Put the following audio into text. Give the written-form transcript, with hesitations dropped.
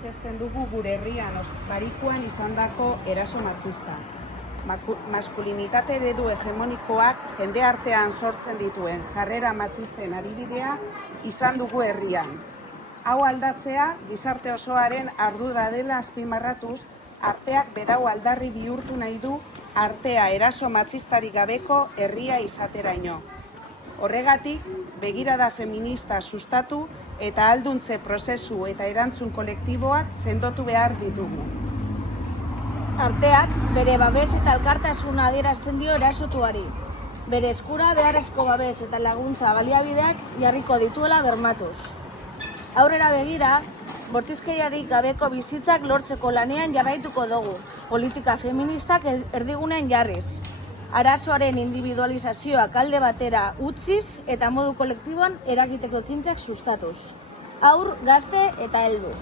gaitzesten dugu gure herrian barikuan izandako eraso matxista. Maskulinitate eredu hegemonikoak jende artean sortzen dituen jarrera matxisten adibidea izan dugu herrian. Hau aldatzea gizarte osoaren ardura dela azpimarratuz, arteak berau aldarri bihurtu nahi du artea eraso matxistarik gabeko herria izateraino. Horregatik, begirada feminista sustatu eta alduntze prozesu eta erantzun kolektiboak sendotu behar ditugu. Arteak bere babes eta elkartasuna adierazten dio erasotuari. Bere eskura beharrezko babes eta laguntza baliabideak jarriko dituela bermatuz. Aurrera begira, bortizkeriarik gabeko bizitzak lortzeko lanean jarraituko dugu, politika feministak erdigunean jarriz. Arazoaren individualizazioak alde batera utziz eta modu kolektiboan eragiteko ekintzak sustatuz. Haur, gazte eta heldu.